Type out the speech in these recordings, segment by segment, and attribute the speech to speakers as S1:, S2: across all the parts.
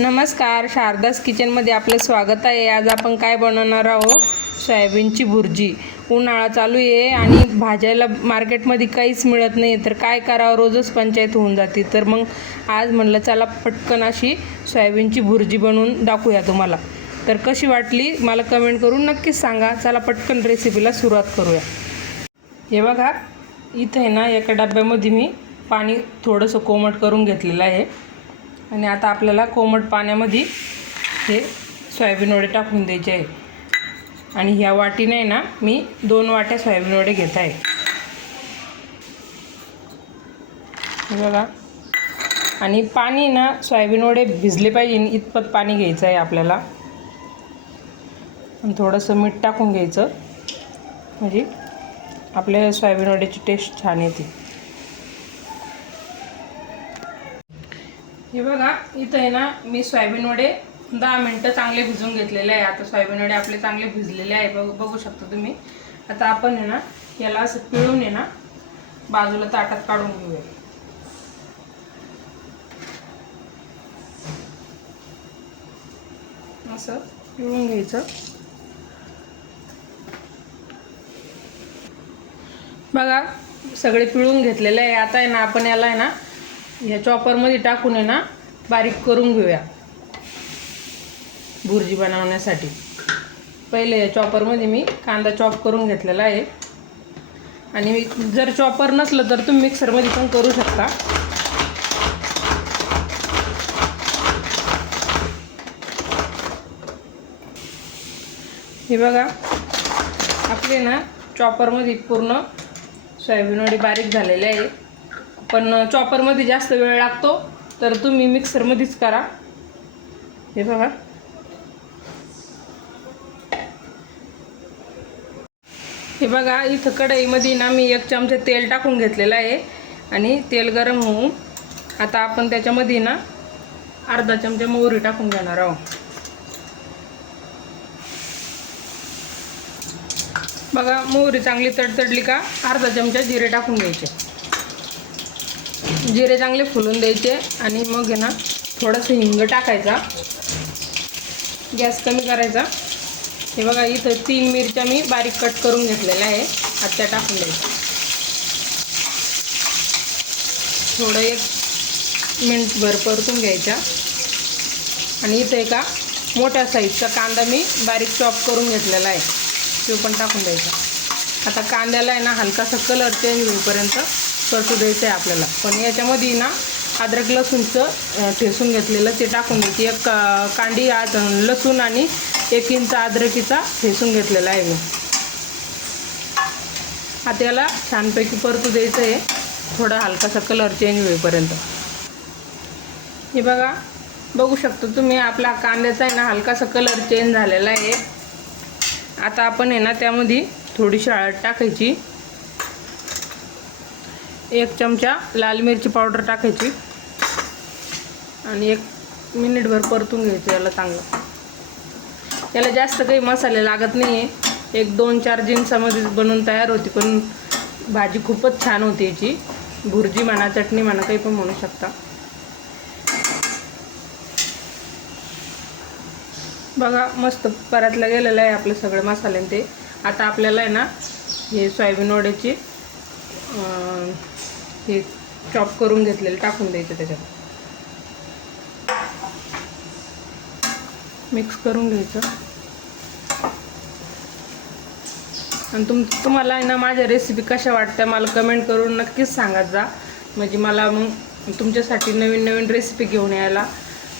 S1: नमस्कार शारदास किचनमध्ये आपलं स्वागत आहे. आज आपण काय बनवणार आहोत? सोयाबीनची भुर्जी. उन्हाळा चालू आहे आणि भाज्याला मार्केटमध्ये काहीच मिळत नाही. तर काय करावं? रोजच पंचायत होऊन जाते. तर मग आज म्हणलं चला पटकन अशी सोयाबीनची भुर्जी बनवून दाखवूया तुम्हाला. तर कशी वाटली? मला कमेंट करून नक्कीच सांगा. चला पटकन रेसिपीला सुरुवात करूया. हे बघा इथं आहे ना एका डब्यामध्ये मी पाणी थोडंसं कोमट करून घेतलेलं आहे. आणि आता आपल्याला कोमट पाण्यामध्ये हे सोयाबीन वडे टाकून द्यायचे आहे आणि ह्या वाटीने आहे ना मी दोन वाट्या सोयाबीन वडे घेत आहे. बघा. आणि पाणी ना सोयाबीन वडे भिजले पाहिजे इतपत पाणी घ्यायचं आहे आपल्याला. आणि थोडंसं मीठ टाकून घ्यायचं. म्हणजे आपल्या सोयाबीन वड्याची टेस्ट छान येते. हे बघा इथं आहे ना मी सोयाबीन वडे दहा मिनटं चांगले भिजून घेतलेले आहे. आता सोयाबीन वडे आपले चांगले भिजलेले आहे. बघ बघू शकता तुम्ही. आता आपण आहे ना याला असं पिळून आहे ना बाजूला ताटात काढून घेऊया. असं पिळून घ्यायचं. बघा सगळे पिळून घेतलेले आहे. आता आहे ना आपण याला आहे ना या चॉपरमध्ये टाकून आहे ना बारीक करून घेऊया. भुर्जी बनवण्यासाठी. पहिले या चॉपरमध्ये मी कांदा चॉप करून घेतलेला आहे. आणि जर चॉपर नसलं तर तुम्ही मिक्सरमध्ये पण करू शकता. हे बघा आपले ना चॉपरमध्ये पूर्ण सोयाबीनवडे बारीक झालेले आहे. पण चॉपरमध्ये जास्त वेळ लागतो तर तुम्ही मिक्सरमध्येच करा. हे बघा. हे बघा इथं कढईमध्ये ना मी एक चमचा तेल टाकून घेतलेलं आहे आणि तेल गरम होऊन आता आपण त्याच्यामध्ये ना अर्धा चमचा मोहरी टाकून घेणार आहोत. बघा मोहरी चांगली तडतडली का अर्धा चमचा जिरे टाकून घ्यायचे. जिरे चांगले फुलून द्यायचे आणि मग आहे ना थोडंसं हिंग टाकायचा. गॅस कमी करायचा. हे बघा इथं तीन मिरच्या मी बारीक कट करून घेतलेल्या आहे. आता त्या टाकून द्यायच्या. थोडं एक मिनटभर परतून घ्यायच्या आणि इथं एका मोठ्या साईजचा कांदा मी बारीक चॉप करून घेतलेला आहे. तो पण टाकून द्यायचा. आता कांद्याला आहे ना हलकासा कलर चेंज होईपर्यंत परतू द्यायचं आहे आपल्याला. पण याच्यामध्ये ना अद्रक लसूणचं ठेसून घेतलेलं ते टाकून द्यायची. एक कांडी आज लसूण आणि एक इंच अद्रकीचा ठेसून घेतलेला आहे मी. आता याला छानपैकी परतू द्यायचं आहे. थोडा हलकासा कलर चेंज होईपर्यंत. हे बघा बघू शकतो तुम्ही आपला कांद्याचा आहे ना हलकासा कलर चेंज झालेला आहे. आता आपण आहे ना त्यामध्ये थोडीशी हळद टाकायची. एक चमचा लाल मिरची पावडर टाकायची. आणि एक मिनिटभर परतून घ्यायचं याला चांगलं. याला जास्त काही मसाले लागत नाही आहे एक दोन चार जिन्सामध्ये बनवून तयार होती पण भाजी खूपच छान होती याची. भुर्जी म्हणा चटणी म्हणा काही पण म्हणू शकता. बघा मस्त परतलं गेलेलं आहे आपलं सगळे मसाले ते. आता आपल्याला आहे ना हे सोयाबीन वड्याची हे चॉप करून घेतलेलं टाकून द्यायचं त्याच्यात. मिक्स करून घ्यायचं. आणि तुम तुम्हाला आहे ना माझ्या रेसिपी कशा वाटत्या मला कमेंट करून नक्कीच सांगत जा. म्हणजे मला मग तुमच्यासाठी नवीन नवीन रेसिपी घेऊन यायला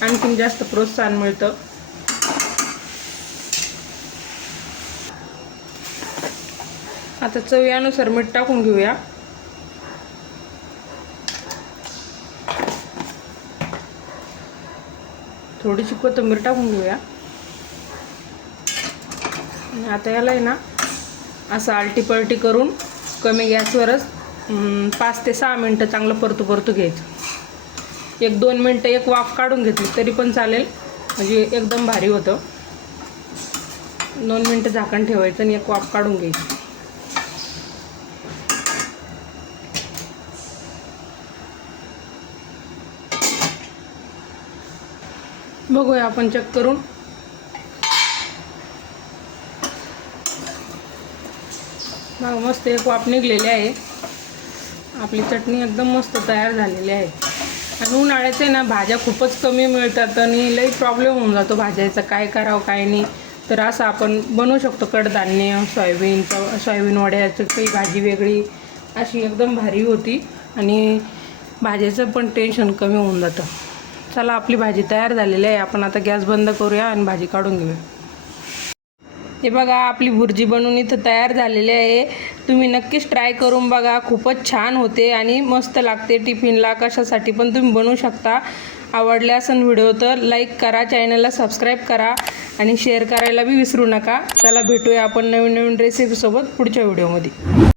S1: आणखीन जास्त प्रोत्साहन मिळतं. आता चवीनुसार मीठ टाकून घेऊया. थोडीशी कोथिंबीर टाकून घेऊया. आणि आता याला आहे ना असं आलटी पलटी करून कमी गॅसवरच पाच ते सहा मिनटं चांगलं परतू परतू घ्यायचं. एक दोन मिनटं एक वाफ काढून घेतली तरी पण चालेल म्हणजे एकदम भारी होतं. दोन मिनटं झाकण ठेवायचं आणि एक वाफ काढून घ्यायची. बघूया आपण चेक करून. बघा मस्त एक वाप निघलेली आहे. आपली चटणी एकदम मस्त तयार झालेली आहे. आणि उन्हाळ्याचे ना भाज्या खूपच कमी मिळतात आणि लई प्रॉब्लेम होऊन जातो भाज्याचा. काय करावं काय नाही. तर असं आपण बनवू शकतो कडधान्य सोयाबीनचं सोयाबीन वड्याचं काही भाजी वेगळी. अशी एकदम भारी होती. आणि भाज्याचं पण टेन्शन कमी होऊन जातं. चला आपली भाजी तयार झालेली आहे. आपण आता गॅस बंद करूया आणि भाजी काढून घेऊया. हे बघा आपली भुर्जी बनवून इथं तयार झालेली आहे. तुम्ही नक्कीच ट्राय करून बघा. खूपच छान होते आणि मस्त लागते टिफिनला. कशासाठी पण तुम्ही बनवू शकता. आवडले असेल व्हिडिओ तर लाईक करा चॅनलला सबस्क्राईब करा आणि शेअर करायला बी विसरू नका. चला भेटूया आपण नवीन नवीन रेसिपीसोबत पुढच्या व्हिडिओमध्ये